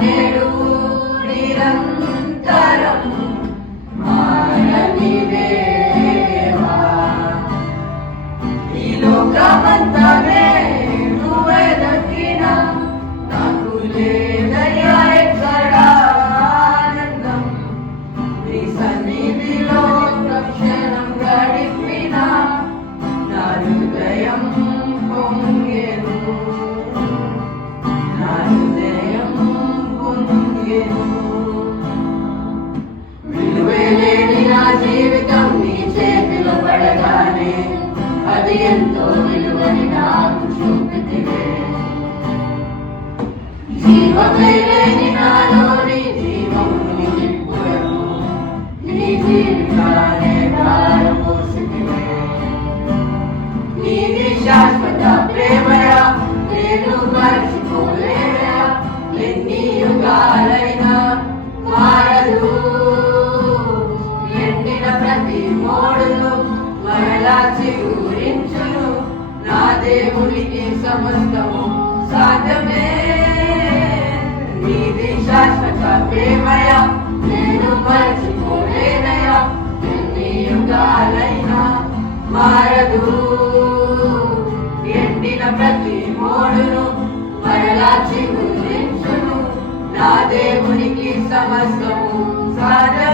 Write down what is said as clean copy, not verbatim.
నేడు నిరంతరం మారని దేవా ఈ లోకమంతనే నువ్వే దక్కినా నాకు లేదయ్యా ఎక్కడ ఆనందం నీ సన్నిధిలో క్షణం గడిపినా నా హృదయం పొంగెను నా హృదయం పొంగెను విలువలేని నా జీవితం నీ చేతిలో పడగానే అది ఎంతో విలువని నాకు చూపితివే జీవమే లేని నాలోని జీవమును నింపులను నీ జీవితాన్ని ప్రారంభించితివే నీది శాశ్వత ప్రేమయా నేను మర్చిపోలేనయా ఎన్ని యుగాలైనా మారదు ఎండిన ప్రతి మోడును మరలా చిగురించును నా దేవునికి సమస్తము సాధ్యమే నీది శాశ్వత ప్రేమయా నేను మర్చిపోలేనయా ఎన్ని యుగాలైనా మారదు ఎండిన ప్రతి మోడును మరలా చిగురించును నా దేవునికి సమస్తము సాధ్యమే